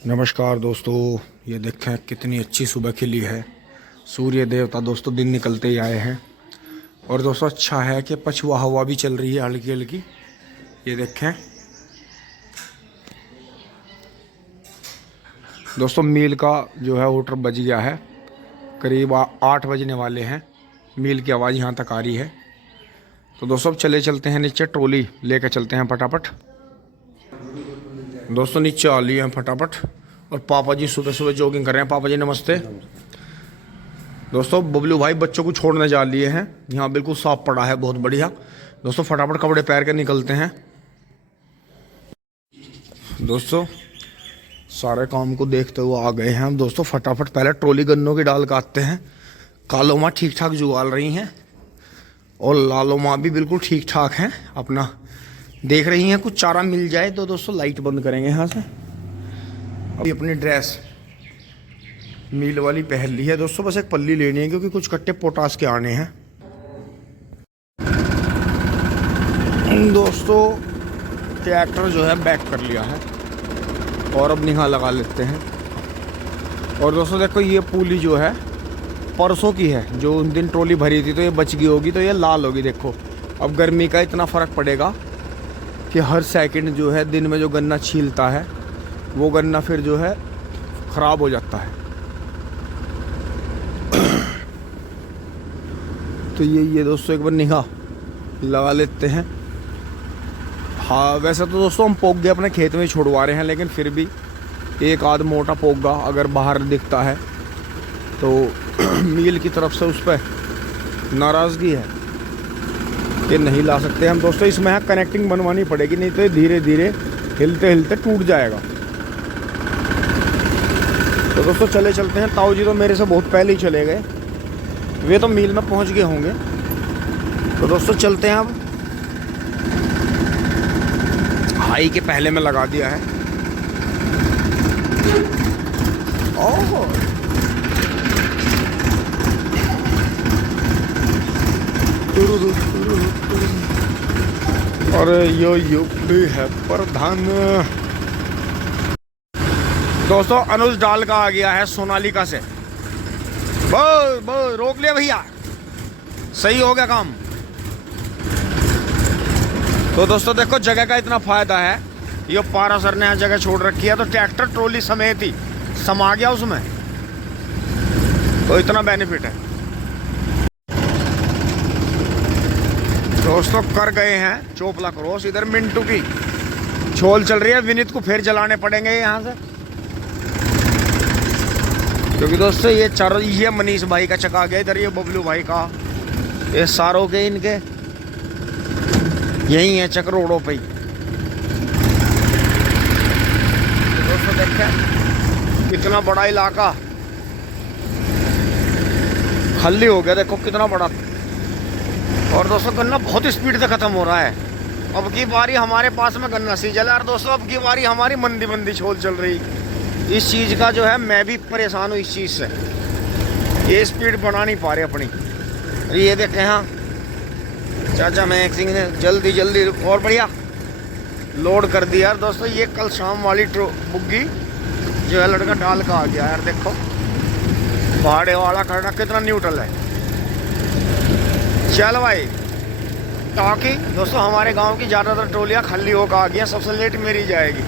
नमस्कार दोस्तों, ये देखें कितनी अच्छी सुबह खिली है। सूर्य देवता दोस्तों दिन निकलते ही आए हैं। और दोस्तों अच्छा है कि पछुआ हवा भी चल रही है हल्की हल्की। ये देखें दोस्तों, मील का जो है ऑर्डर बज गया है। करीब 8 बजने वाले हैं। मील की आवाज़ यहाँ तक आ रही है। तो दोस्तों अब चलते हैं नीचे, ट्रॉली लेकर चलते हैं फटाफट। दोस्तों नीचे आ लिए हैं फटाफट। और पापा जी सुबह सुबह जॉगिंग कर रहे हैं। पापा जी नमस्ते। दोस्तों बबलू भाई बच्चों को छोड़ने जा लिए हैं। यहाँ बिल्कुल साफ पड़ा है, बहुत बढ़िया। दोस्तों फटाफट कपड़े पहन के निकलते हैं। दोस्तों सारे काम को देखते हुए आ गए हैं हम। दोस्तों फटाफट पहले ट्रॉली गन्नों की डाल काटते हैं। कालो माँ ठीक ठाक जुगाल रही हैं और लालो माँ भी बिल्कुल ठीक ठाक हैं। अपना देख रही हैं कुछ चारा मिल जाए तो दोस्तों लाइट बंद करेंगे यहाँ से। अभी अपनी ड्रेस मील वाली पहन ली है दोस्तों, बस एक पल्ली लेनी है क्योंकि कुछ कट्टे पोटास के आने हैं। दोस्तों ट्रैक्टर जो है बैक कर लिया है और अब निगाह लगा लेते हैं। और दोस्तों देखो ये पूली जो है परसों की है, जो उन दिन ट्रॉली भरी थी तो ये बच गई होगी, तो ये लाल होगी। देखो अब गर्मी का इतना फ़र्क पड़ेगा कि हर सेकंड जो है दिन में जो गन्ना छीलता है वो गन्ना फिर जो है ख़राब हो जाता है। तो ये दोस्तों एक बार निगाह लगा लेते हैं। हाँ वैसे तो दोस्तों हम पोगे अपने खेत में छुड़वा रहे हैं, लेकिन फिर भी एक आध मोटा पोगा अगर बाहर दिखता है तो मील की तरफ से उस पर नाराज़गी है कि नहीं ला सकते हम। दोस्तों इसमें है कनेक्टिंग बनवानी पड़ेगी, नहीं तो ये धीरे धीरे हिलते हिलते टूट जाएगा। तो दोस्तों चलते हैं। ताऊ जी तो मेरे से बहुत पहले ही चले गए, वे तो मील में पहुंच गए होंगे। तो दोस्तों चलते हैं। अब हाई के पहले में लगा दिया है। ओह और यो यूपी है प्रधान। दोस्तों अनुज डाल का आ गया है सोनालिका से। बस रोक लिया भैया, सही हो गया काम। तो दोस्तों देखो जगह का इतना फायदा है, ये पारा सर ने यहाँ जगह छोड़ रखी है तो ट्रैक्टर ट्रॉली समेत ही समा गया उसमें, तो इतना बेनिफिट है। दोस्तों कर गए हैं चोपला क्रॉस। इधर मिंटू की छोल चल रही है, विनीत को फिर जलाने पड़ेंगे यहाँ से, क्योंकि दोस्तों ये मनीष भाई का चका गया। इधर ये बबलू भाई का, ये सारों के इनके यही है चक रोडों पे ही। तो दोस्तों देखें कितना बड़ा इलाका खाली हो गया, देखो कितना बड़ा। और दोस्तों गन्ना बहुत स्पीड से खत्म हो रहा है। अब की बारी हमारे पास में गन्ना सीजल है। और दोस्तों अब की बारी हमारी मंदी मंदी छोल चल रही। इस चीज़ का जो है मैं भी परेशान हूँ इस चीज़ से, ये स्पीड बना नहीं पा रहे अपनी। अरे ये देखें हाँ चाचा महक सिंह ने जल्दी जल्दी और बढ़िया लोड कर दिया। यार दोस्तों ये कल शाम वाली बुग्गी जो है लड़का डाल का आ गया यार। देखो पहाड़े वाला खड़ा कितना न्यूट्रल है। चल भाई ताकि दोस्तों हमारे गांव की ज़्यादातर ट्रोलियाँ खाली होकर आ गई, सबसे लेट मेरी जाएगी।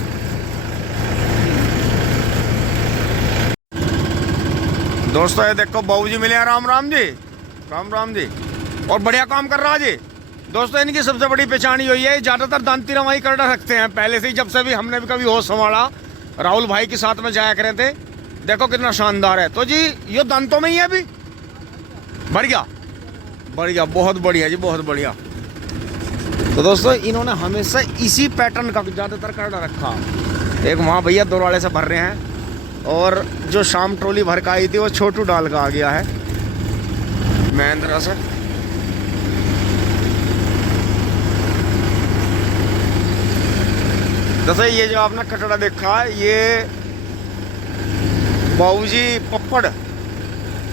दोस्तों ये देखो बाबू जी मिले हैं। राम राम जी, राम राम जी। और बढ़िया काम कर रहा जी। दोस्तों इनकी सबसे बड़ी पहचान हुई है, ज़्यादातर दांती रवाई कर रखते हैं पहले से ही। जब से भी हमने भी कभी होश संभाला राहुल भाई के साथ में जाया करे थे। देखो कितना शानदार है। तो जी ये दांतों में ही है अभी। बढ़िया बढ़िया, बहुत बढ़िया जी, बहुत बढ़िया। तो दोस्तों इन्होंने हमेशा इसी पैटर्न का ज़्यादातर कर रखा। एक वहाँ भैया दोराड़े से भर रहे हैं, और जो शाम ट्रॉली भर का आई थी वो छोटू डाल का आ गया है महेंद्रा से। जैसे ये जो आपने कटड़ा देखा है ये बाबूजी पप्पड़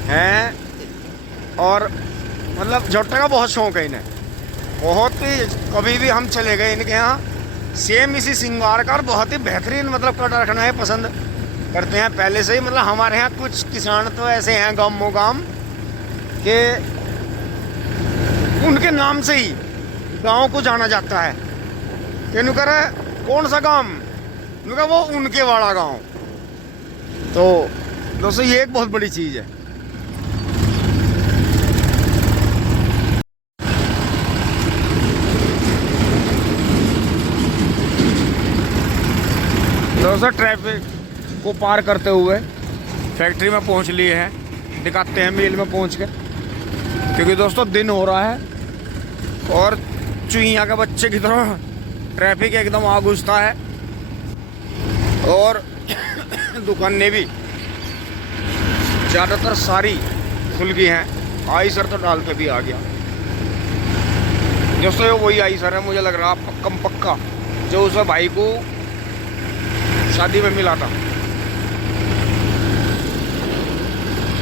हैं, और मतलब झोटे का बहुत शौक है इन्हें, बहुत ही। कभी भी हम चले गए इनके यहाँ सेम इसी सिंगार का, और बहुत ही बेहतरीन मतलब कट रखना है पसंद। करते हैं पहले से ही। मतलब हमारे यहाँ कुछ किसान तो ऐसे हैं गाँव गाँव के उनके नाम से ही गांव को जाना जाता है कि नुकर कौन सा गांव, नुकर वो उनके वाला गांव। तो दोस्तों ये एक बहुत बड़ी चीज़ है। दोस्तों ट्रैफिक को पार करते हुए फैक्ट्री में पहुंच लिए हैं, दिखाते हैं मिल में पहुंच के, क्योंकि दोस्तों दिन हो रहा है और चुईया के बच्चे की तरह ट्रैफिक एकदम आग घुसता है और दुकानें भी ज़्यादातर सारी खुल गई हैं। आई सर तो डाल के भी आ गया दोस्तों, ये वही आई सर है मुझे लग रहा कम पक्का जो उस भाई को शादी में मिला था।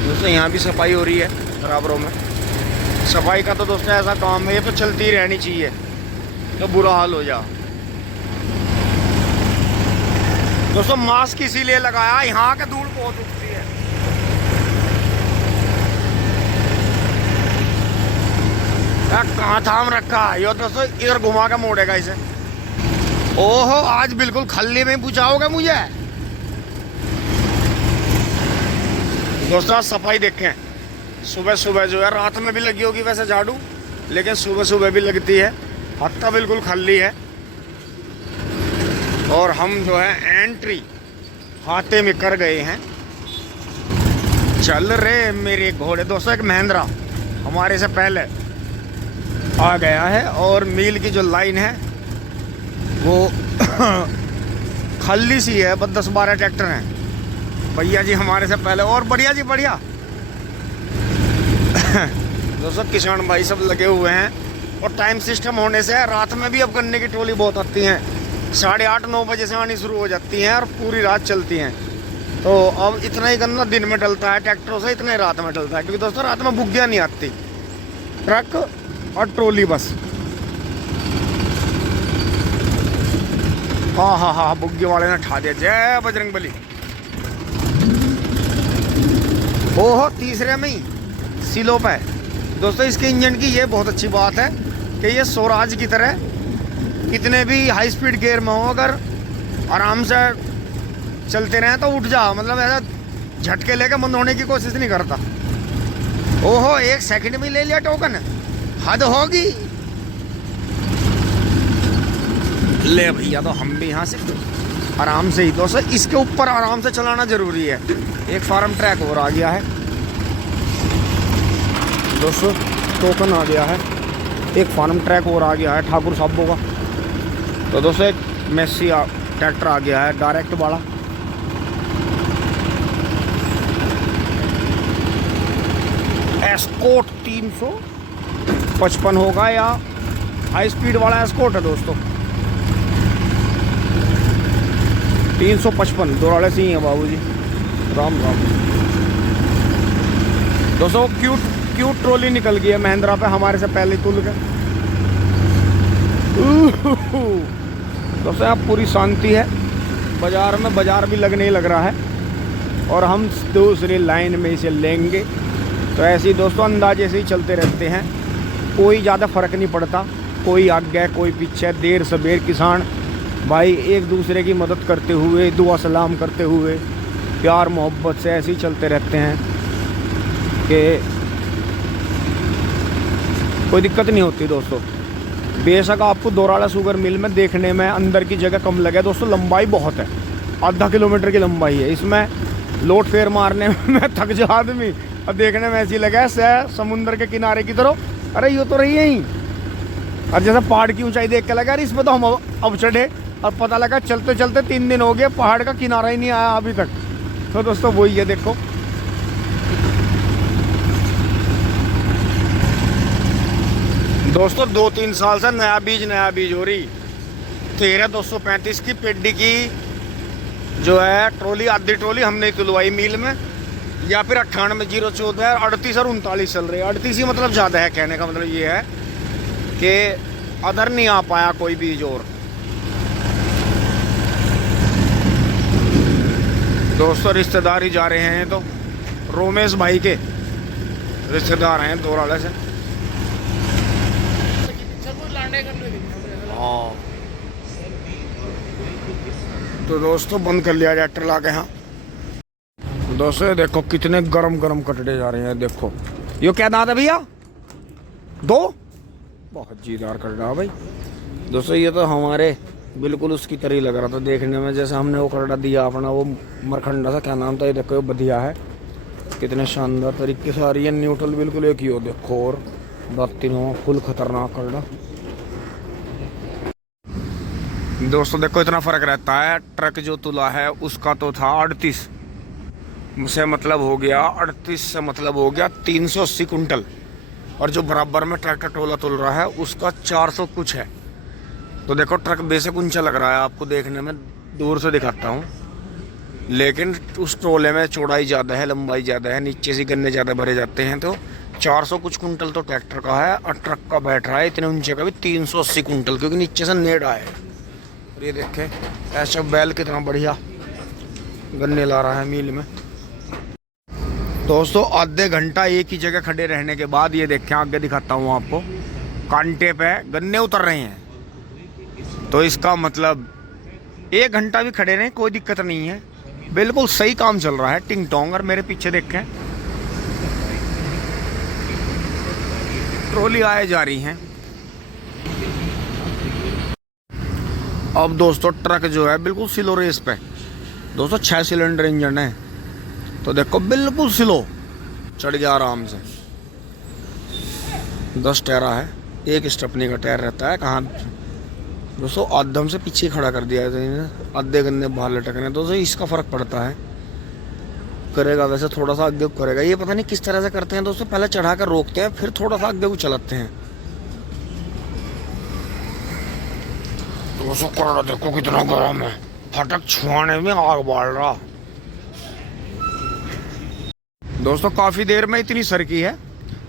दोस्तों यहाँ भी सफाई हो रही है बराबरों में। सफाई का तो दोस्तों ऐसा काम है, ये तो चलती ही रहनी चाहिए, तो बुरा हाल हो जा। दोस्तों मास्क इसीलिए लगाया, यहाँ के धूल बहुत उठती है। कहाँ थाम रखा है यो दोस्तों, इधर घुमा के मोड़ेगा इसे। ओहो आज बिल्कुल खल्ली में पूछाओगे मुझे। दोस्तों सफाई देखें, सुबह सुबह जो है, रात में भी लगी होगी वैसे झाड़ू, लेकिन सुबह सुबह भी लगती है। हत्ता बिल्कुल खाली है और हम जो है एंट्री हाथे में कर गए हैं। चल रहे मेरे घोड़े। दोस्तों एक महिंद्रा हमारे से पहले आ गया है और मील की जो लाइन है वो खाली सी है, बस 10-12 ट्रैक्टर हैं भैया जी हमारे से पहले। और बढ़िया जी बढ़िया। दोस्तों किसान भाई सब लगे हुए हैं और टाइम सिस्टम होने से रात में भी अब गन्ने की ट्रॉली बहुत आती हैं, 8:30-9 बजे से आनी शुरू हो जाती हैं और पूरी रात चलती हैं। तो अब इतना ही गन्ना दिन में डलता है ट्रैक्टरों से, इतना ही रात में डलता है, क्योंकि दोस्तों रात में बुग्गिया नहीं आती, ट्रक और ट्रॉली बस। हाँ हाँ हाँ बुग्गे वाले ने ठा दिया, जय बजरंग बली। ओहो तीसरे में ही सिलोप है। दोस्तों इसके इंजन की ये बहुत अच्छी बात है कि ये स्वराज की तरह कितने भी हाई स्पीड गियर में हो, अगर आराम से चलते रहें तो उठ जा, मतलब ऐसा झटके लेके बंद होने की कोशिश नहीं करता। ओहो 1 सेकंड में ले लिया टोकन, हद होगी। ले भैया तो हम भी यहाँ से आराम से ही। दोस्तों इसके ऊपर आराम से चलाना जरूरी है। एक फार्म ट्रैक और आ गया है दोस्तों, टोकन आ गया है, एक फार्म ट्रैक और आ गया है ठाकुर साहबों का। तो दोस्तों एक मेसी ट्रैक्टर आ गया है डायरेक्ट वाला। एस्कॉर्ट 355 होगा या हाई स्पीड वाला एस्कॉर्ट है दोस्तों, 355 दोराले से ही है बाबूजी। राम राम। दोस्तों क्यूट ट्रॉली निकल गई है महिंद्रा पे हमारे से पहले तुल के। दोस्तों यहाँ पूरी शांति है, बाजार भी लगने ही लग रहा है और हम दूसरी लाइन में इसे लेंगे। तो ऐसे ही दोस्तों अंदाजे से ही चलते रहते हैं, कोई ज़्यादा फ़र्क नहीं पड़ता, कोई आगे कोई पीछे, देर सबेर किसान भाई एक दूसरे की मदद करते हुए, दुआ सलाम करते हुए, प्यार मोहब्बत से ऐसे ही चलते रहते हैं कि कोई दिक्कत नहीं होती दोस्तों। बेशक आपको दोराला शुगर मिल में देखने में अंदर की जगह कम लगे दोस्तों, लंबाई बहुत है, आधा किलोमीटर की लंबाई है। इसमें लोड फेर मारने में थक जा आदमी और देखने में ऐसी लगा है समुद्र के किनारे की तरह। अरे ये तो रही है ही, और जैसे पहाड़ की ऊंचाई देख के लगा अरे इस पर तो हम अब चढ़े, और पता लगा चलते चलते 3 दिन हो गए पहाड़ का किनारा ही नहीं आया अभी तक। तो दोस्तों वही है, देखो दोस्तों 2-3 साल से नया बीज हो रही। 13-235 की पेडी की जो है ट्रॉली, आधी ट्रॉली हमने तुलवाई मील में, या फिर 98-014 38 और 39 चल रही है। 38 ही मतलब ज़्यादा है, कहने का मतलब ये है कि अदर नहीं आ पाया कोई बीज और। दोस्तों रिश्तेदार ही जा रहे हैं, तो रोमेश भाई के रिश्तेदार हैं दोराले से। हाँ तो दोस्तों बंद कर लिया ट्रैक्टर ला के। यहाँ दोस्तों देखो कितने गरम गरम कटड़े जा रहे हैं। देखो ये क्या दांत है भैया? 2 बहुत जीदार कटड़ा भाई। दोस्तों ये तो हमारे बिल्कुल उसकी तरह लग रहा था देखने में, जैसे हमने वो कटड़ा दिया अपना वो मरखंडा सा, क्या नाम था ये देखो, ये बढ़िया है, कितने शानदार तरीके से आ रही है, न्यूट्रल बिल्कुल एक ही हो। देखो और बात तीनों फुल खतरनाक कटड़ा। दोस्तों देखो इतना फर्क रहता है। ट्रक जो तुला है उसका तो था 38 से मतलब हो गया 38 से मतलब हो गया 380 कुंटल, और जो बराबर में ट्रैक्टर टोला तुल रहा है उसका 400 कुछ है। तो देखो ट्रक बेशक ऊंचा लग रहा है आपको देखने में, दूर से दिखाता हूँ, लेकिन उस टोले में चौड़ाई ज़्यादा है, लंबाई ज़्यादा है, नीचे से गन्ने ज़्यादा भरे जाते हैं। तो 400 कुछ कुंटल तो ट्रैक्टर का है, और ट्रक का बैठ रहा है इतने ऊंचे का भी 380 कुंटल, क्योंकि नीचे से नेड़ा है। और ये देखें ऐसा बैल कितना बढ़िया गन्ने ला रहा है मील में। दोस्तों आधे घंटा एक ही जगह खड़े रहने के बाद ये देखें, आगे दिखाता हूँ आपको, कांटे पे गन्ने उतर रहे हैं। तो इसका मतलब 1 घंटा भी खड़े रहे कोई दिक्कत नहीं है, बिल्कुल सही काम चल रहा है टिंग टोंग। और मेरे पीछे देखें ट्रॉली आए जा रही हैं। अब दोस्तों ट्रक जो है बिल्कुल स्लो रेस पे। दोस्तों 6 सिलेंडर इंजन है, तो देखो बिल्कुल स्लो चढ़ गया आराम से। 10 टायरा है, एक स्टेपनी का टायर रहता है। कहाँ दोस्तों आधम से पीछे खड़ा कर दिया है, आधे गन्ने बाहर लटकने। दोस्तों इसका फर्क पड़ता है, करेगा वैसे थोड़ा सा आगे करेगा। ये पता नहीं किस तरह से करते हैं दोस्तों, पहले चढ़ा कर रोकते हैं फिर थोड़ा सा आगे को चलाते हैं। दोस्तों कड़ा देखो कितना गर्म है, फटक छुआने में आग बाल रहा। दोस्तों काफी देर में इतनी सरकी है,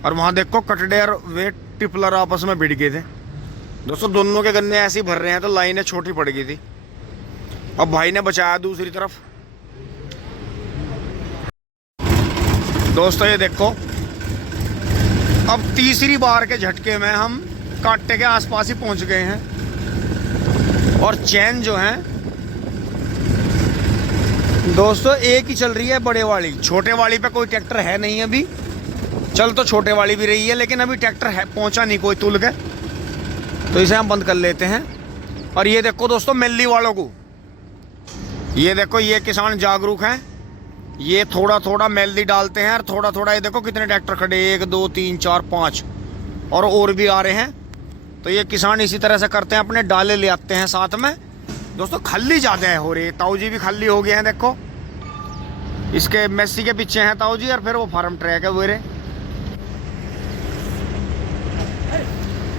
और वहां देखो कटड़े और वेट टिपलर आपस में भिड़ गए थे। दोस्तों दोनों के गन्ने ऐसे ही भर रहे हैं, तो लाइनें छोटी पड़ गई थी। अब भाई ने बचाया दूसरी तरफ। दोस्तों ये देखो अब तीसरी बार के झटके में हम कांटे के आसपास ही पहुंच गए हैं, और चैन जो है दोस्तों एक ही चल रही है, बड़े वाली। छोटे वाली पे कोई ट्रैक्टर है नहीं अभी, चल तो छोटे वाली भी रही है, लेकिन अभी ट्रैक्टर है पहुंचा नहीं कोई तुल के, तो इसे हम बंद कर लेते हैं। और ये देखो दोस्तों मेली वालों को, ये देखो ये किसान जागरूक हैं, ये थोड़ा थोड़ा मेल्दी डालते हैं, और थोड़ा थोड़ा ये देखो कितने ट्रैक्टर खड़े, 1 2 3 4 5 और भी आ रहे हैं। तो ये किसान इसी तरह से करते हैं, अपने डाले ले आते हैं साथ में। दोस्तों खल्ली ज़्यादा है हो रही है, ताऊ जी भी खल्ली हो गए हैं। देखो इसके मेसी के पीछे हैं ताऊ जी, और फिर वो फार्म ट्रैक है वेरे,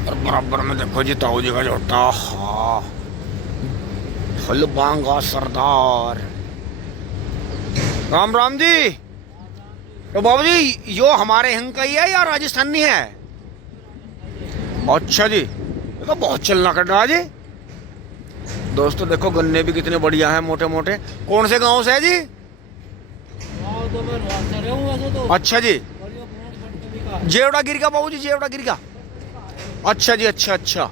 और बराबर में देखो जी ताऊ जी का जोटा। हाँ फुल बांगा सरदार। राम राम जी। तो बाबू जी यो हमारे हिंग का ही है या राजस्थानी है? अच्छा जी, तो बहुत चलना कर रहा जी। दोस्तों देखो गन्ने भी कितने बढ़िया हैं, मोटे मोटे। कौन से गांव से है जी? अच्छा जी, जेवड़ा गिर का बाबू जी, जेवड़ा गिर का। अच्छा जी, अच्छा अच्छा,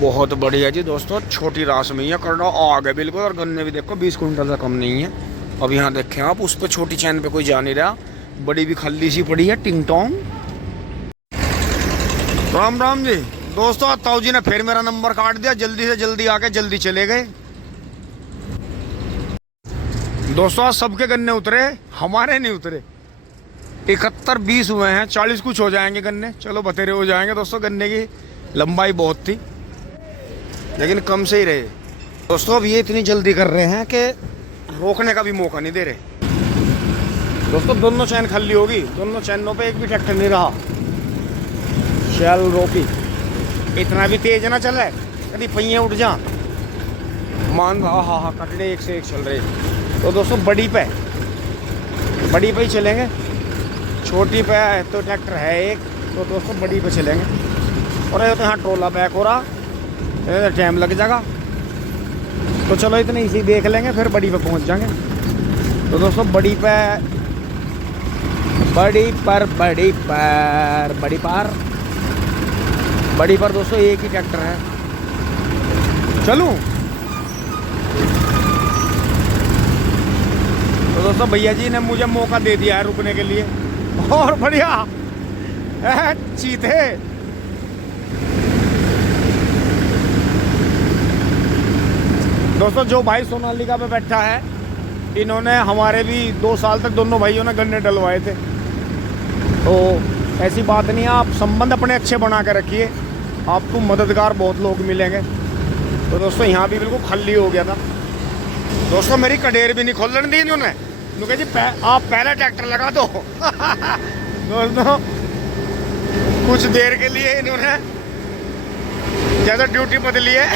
बहुत बढ़िया जी। दोस्तों छोटी रास में ही करना आ गए बिल्कुल, और गन्ने भी देखो 20 कुंटल से कम नहीं है। अब यहाँ देखें आप, उस पर छोटी चैन पे कोई जा नहीं रहा, बड़ी भी खल्ली सी पड़ी है टिंग टोंग। राम राम जी। दोस्तों ताऊ जी ने फिर मेरा नंबर काट दिया, जल्दी से जल्दी आके जल्दी चले गए। दोस्तों आज सबके गन्ने उतरे, हमारे नहीं उतरे। 71 20 हुए हैं, 40 कुछ हो जाएंगे गन्ने, चलो बतेरे हो जाएंगे। दोस्तों गन्ने की लंबाई बहुत थी, लेकिन कम से ही रहे। दोस्तों अब ये इतनी जल्दी कर रहे हैं कि रोकने का भी मौका नहीं दे रहे। दोस्तों दोनों चैन खाली होगी, दोनों चैनों पे एक भी ट्रैक्टर नहीं रहा। शैल रोकी, इतना भी तेज ना चले कभी पहिए उठ जा मान। हाँ कटड़े एक से एक चल रहे। तो दोस्तों बड़ी पे ही चलेंगे, छोटी पे तो ट्रैक्टर है एक, तो दोस्तों बड़ी पे चलेंगे। और ये तो यहाँ ट्रोला बैक हो रहा, टाइम लग जाएगा, तो चलो इतने इसी देख लेंगे, फिर बड़ी पे पहुँच जाएंगे। तो दोस्तों बड़ी पर दोस्तों एक ही ट्रैक्टर है। चलूं? तो दोस्तों भैया जी ने मुझे मौका दे दिया है रुकने के लिए, और बढ़िया चीते। दोस्तों जो भाई सोनालिका पे बैठा है, इन्होंने हमारे भी 2 साल तक दोनों भाइयों ने गन्ने डलवाए थे। तो ऐसी बात नहीं है, आप संबंध अपने अच्छे बना के रखिए, आपको मददगार बहुत लोग मिलेंगे। तो दोस्तों यहाँ भी बिल्कुल खाली हो गया था। दोस्तों मेरी कडेर भी नहीं खोलने दी इन्होंने, उन्होंने जी आप पहले ट्रैक्टर लगा दो। दोस्तों कुछ देर के लिए इन्होंने जैसे ड्यूटी बदली है